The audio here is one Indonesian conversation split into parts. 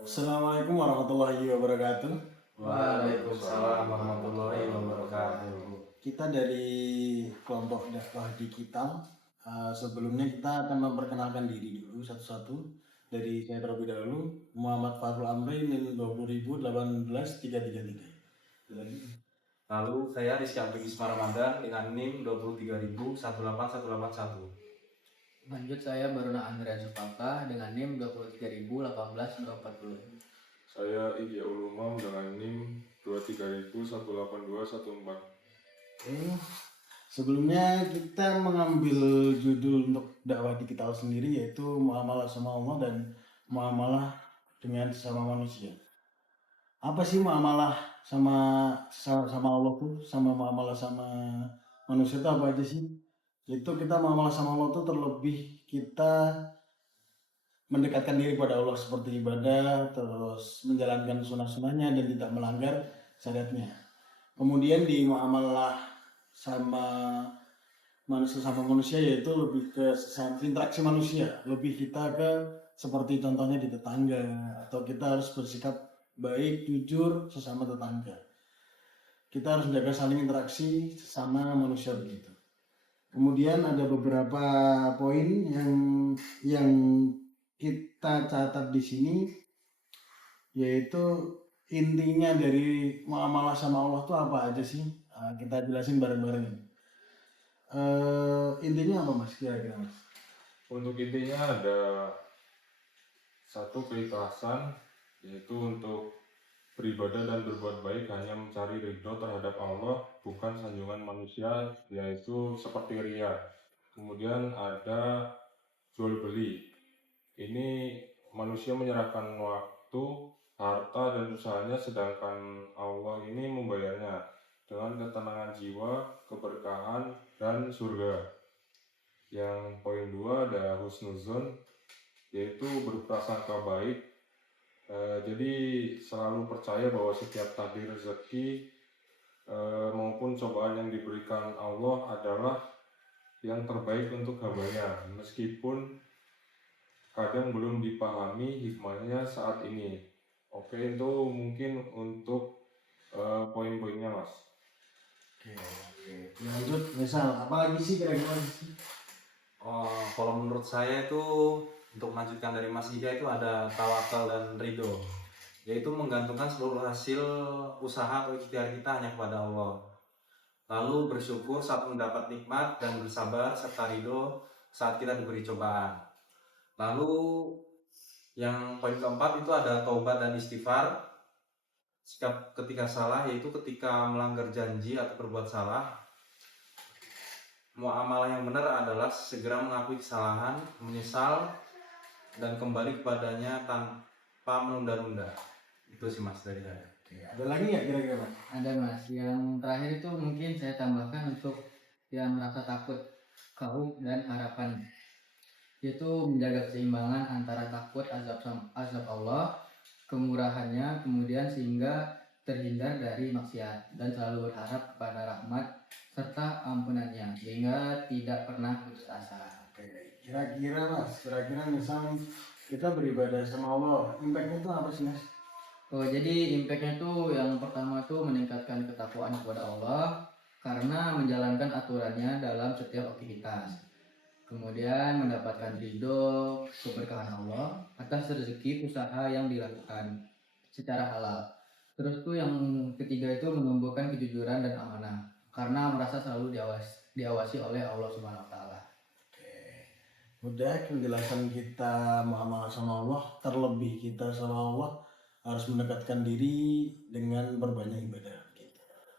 Assalamualaikum warahmatullahi wabarakatuh. Waalaikumsalam warahmatullahi wabarakatuh. Kita dari kelompok dakwah digital. Sebelumnya kita akan memperkenalkan diri dulu satu-satu. Dari saya terlebih dahulu, Muhammad Fahrul Amri, NIM 20.018.333. Lalu saya Rizky Abdul Isma Ramadan dengan NIM 2318181. Lanjut saya Baruna Andrea Supaka dengan NIM 23018 Saya Ihya Ulumam dengan NIM 230182114. Sebelumnya kita mengambil judul untuk dakwah digital sendiri, yaitu muamalah sama Allah dan muamalah dengan sesama manusia. Apa sih muamalah sama Allah tuh, sama muamalah sama manusia itu apa aja sih? Itu kita muamalah sama Allah tuh terlebih kita mendekatkan diri kepada Allah seperti ibadah, terus menjalankan sunnah-sunnahnya dan tidak melanggar syariatnya. Kemudian di muamalah sama manusia yaitu lebih ke interaksi manusia, lebih kita ke seperti contohnya di tetangga, atau kita harus bersikap baik, jujur sesama tetangga. Kita harus menjaga saling interaksi sesama manusia begitu. Kemudian ada beberapa poin yang kita catat di sini, yaitu intinya dari muamalah sama Allah itu apa aja sih? Kita jelasin bareng-bareng. Intinya apa mas? Kira-kira mas? Untuk intinya ada satu keikhlasan, yaitu untuk beribadah dan berbuat baik hanya mencari ridho terhadap Allah, bukan sanjungan manusia, yaitu seperti ria. Kemudian ada jual beli. Ini manusia menyerahkan waktu, harta, dan usahanya, sedangkan Allah ini membayarnya dengan ketenangan jiwa, keberkahan, dan surga. Yang poin 2 ada husnuzon, yaitu berprasangka baik. Jadi selalu percaya bahwa setiap takdir rezeki maupun cobaan yang diberikan Allah adalah yang terbaik untuk hambanya, meskipun kadang belum dipahami hikmahnya saat ini. Oke, itu mungkin untuk poin-poinnya mas. Oke. Lanjut, misal apa lagi sih kira-kira? Kalau menurut saya itu untuk melanjutkan dari Mas Ida itu ada tawakal dan ridho, yaitu menggantungkan seluruh hasil usaha atau ikhtiar kita hanya kepada Allah. Lalu bersyukur saat mendapat nikmat dan bersabar serta ridho saat kita diberi cobaan. Lalu yang poin keempat itu ada taubat dan istighfar. Sikap ketika salah, yaitu ketika melanggar janji atau berbuat salah. Muamalah yang benar adalah segera mengakui kesalahan, menyesal, dan kembali kepadanya tanpa menunda-nunda. Itu sih mas dari saya. Ada lagi nggak kira-kira mas? Ada mas, yang terakhir itu mungkin saya tambahkan untuk yang merasa takut, kaum dan harapan, yaitu menjaga keseimbangan antara takut azab Allah, kemurahannya, kemudian sehingga terhindar dari maksiat dan selalu berharap kepada rahmat serta ampunannya sehingga tidak pernah putus asa. Kira-kira misalnya kita beribadah sama Allah, impactnya itu apa sih mas? Jadi impactnya tuh yang pertama tuh meningkatkan ketakwaan kepada Allah karena menjalankan aturannya dalam setiap aktivitas. Kemudian mendapatkan ridho keberkahan Allah atas rezeki usaha yang dilakukan secara halal. Terus tuh yang ketiga itu menumbuhkan kejujuran dan amanah karena merasa selalu diawasi oleh Allah Subhanahu wa taala. Udah penjelasan kita muamalah sama Allah, terlebih kita sama Allah harus mendekatkan diri dengan berbanyak ibadah.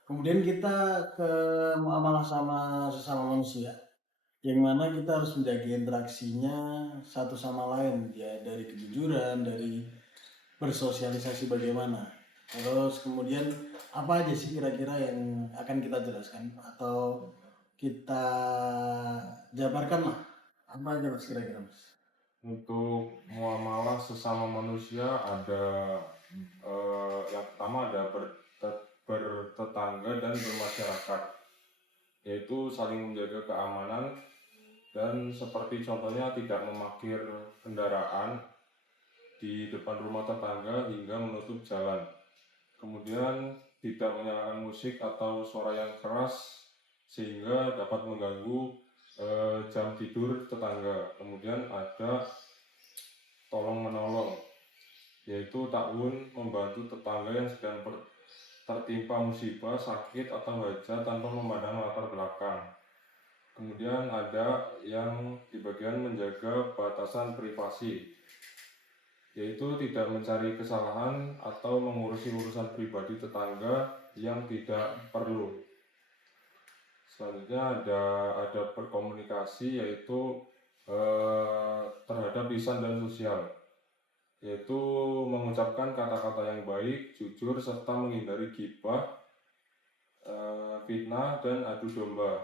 Kemudian kita ke muamalah sama sesama manusia, yang mana kita harus menjaga interaksinya satu sama lain, ya dari kejujuran, dari bersosialisasi bagaimana. Terus kemudian apa aja sih kira-kira yang akan kita jelaskan atau kita jabarkan lah, apa aja mas kira-kira mas? Untuk muamalah sesama manusia ada yang pertama ada bertetangga dan bermasyarakat, yaitu saling menjaga keamanan dan seperti contohnya tidak memarkir kendaraan di depan rumah tetangga hingga menutup jalan. Kemudian tidak menyalakan musik atau suara yang keras sehingga dapat mengganggu jam tidur tetangga. Kemudian ada tolong menolong, yaitu ta'awun membantu tetangga yang sedang tertimpa musibah, sakit atau hajat tanpa memandang latar belakang. Kemudian ada yang di bagian menjaga batasan privasi, yaitu tidak mencari kesalahan atau mengurusi urusan pribadi tetangga yang tidak perlu. Selanjutnya ada berkomunikasi, yaitu terhadap lisan dan sosial, yaitu mengucapkan kata-kata yang baik, jujur, serta menghindari ghibah, fitnah, dan adu domba.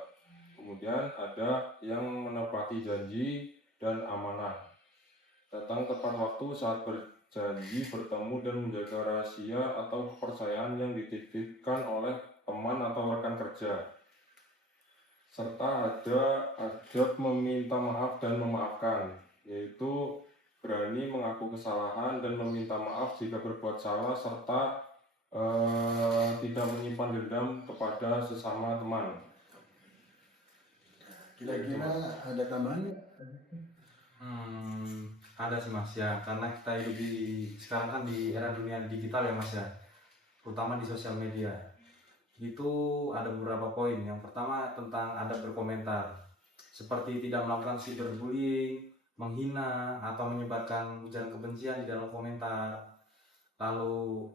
Kemudian ada yang menepati janji dan amanah, datang tepat waktu saat berjanji, bertemu, dan menjaga rahasia atau kepercayaan yang dititipkan oleh teman atau rekan kerja. Serta ada adab meminta maaf dan memaafkan, yaitu berani mengaku kesalahan dan meminta maaf jika berbuat salah, serta tidak menyimpan dendam kepada sesama teman. Kira-kira ada tambahan nggak? Ada sih Mas ya, karena kita hidup sekarang kan di era dunia digital ya Mas ya, terutama di sosial media. Itu ada beberapa poin. Yang pertama tentang adab berkomentar, seperti tidak melakukan cyberbullying, menghina atau menyebarkan ujaran kebencian di dalam komentar. Lalu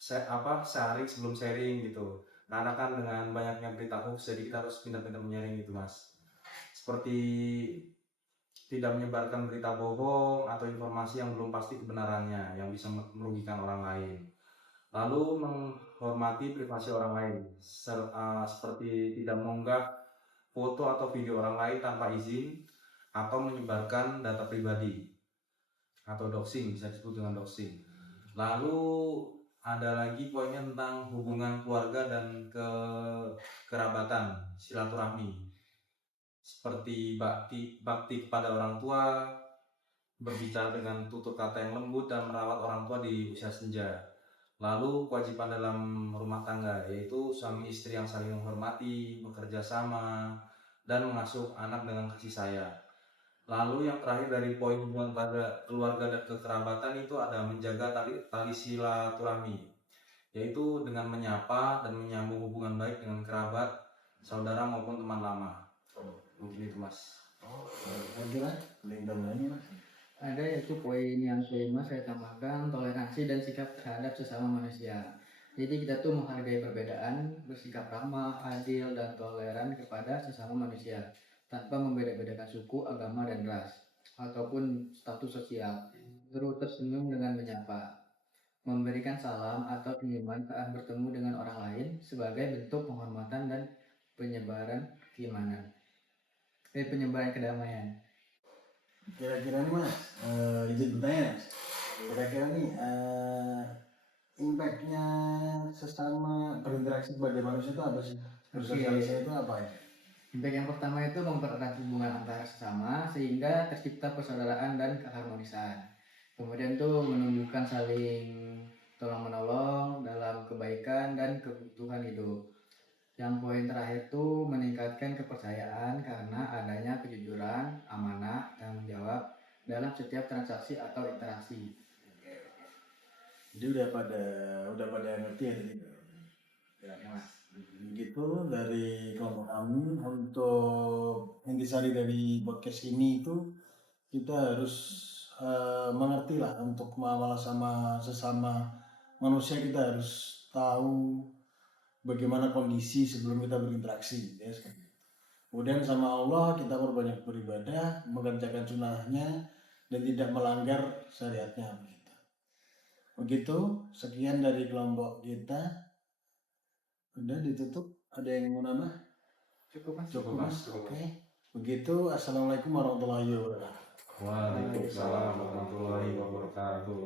sharing sebelum sharing gitu. Karena kan dengan banyaknya berita hoax, jadi kita harus pintar-pintar menyaring gitu Mas. Seperti tidak menyebarkan berita bohong atau informasi yang belum pasti kebenarannya yang bisa merugikan orang lain. Lalu menghormati privasi orang lain, seperti tidak mengunggah foto atau video orang lain tanpa izin atau menyebarkan data pribadi atau doxing, bisa disebut dengan doxing. Lalu ada lagi poinnya tentang hubungan keluarga dan kekerabatan, silaturahmi, seperti bakti kepada orang tua, berbicara dengan tutur kata yang lembut dan merawat orang tua di usia senja. Lalu kewajiban dalam rumah tangga, yaitu suami istri yang saling menghormati, bekerja sama, dan mengasuh anak dengan kasih sayang. Lalu yang terakhir dari poin hubungan keluarga dan kekerabatan itu ada menjaga tali silaturahmi, yaitu dengan menyapa dan menyambung hubungan baik dengan kerabat, saudara maupun teman lama. Mungkin itu Mas. Kira-kira ada yang tambahan Mas? Ada, yaitu poin yang kelima saya tambahkan, toleransi dan sikap terhadap sesama manusia. Jadi kita tuh menghargai perbedaan, bersikap ramah, adil, dan toleran kepada sesama manusia tanpa membeda-bedakan suku, agama, dan ras ataupun status sosial. Terus tersenyum dengan menyapa, memberikan salam atau senyuman saat bertemu dengan orang lain sebagai bentuk penghormatan dan penyebaran kedamaian. Kira-kira nih Mas, izin bertanya Mas. Kira-kira nih impactnya sesama berinteraksi sebagai manusia itu apa sih? Bersosialisasi itu apa ya? Impact yang pertama itu mempererat hubungan antara sesama sehingga tercipta persaudaraan dan keharmonisan. Kemudian tuh menumbuhkan saling tolong menolong dalam kebaikan dan kebutuhan hidup. Yang poin terakhir tuh meningkatkan kepercayaan karena adanya kejujuran, amanah, tanggung jawab dalam setiap transaksi atau interaksi. Jadi udah pada ngerti ya tadi. Ya, Mas. Begitu dari kelompok kami untuk intisari dari podcast ini itu kita harus mengerti lah untuk muamalah sama sesama manusia. Kita harus tahu bagaimana kondisi sebelum kita berinteraksi ya. Kemudian sama Allah kita berbanyak beribadah, mengerjakan sunnahnya dan tidak melanggar syariatnya begitu. Sekian dari kelompok kita. Udah ditutup. Ada yang mau nambah? Cukup Mas. Cukup Mas. Oke. Begitu. Assalamualaikum warahmatullahi wabarakatuh. Waalaikumsalam warahmatullahi wabarakatuh.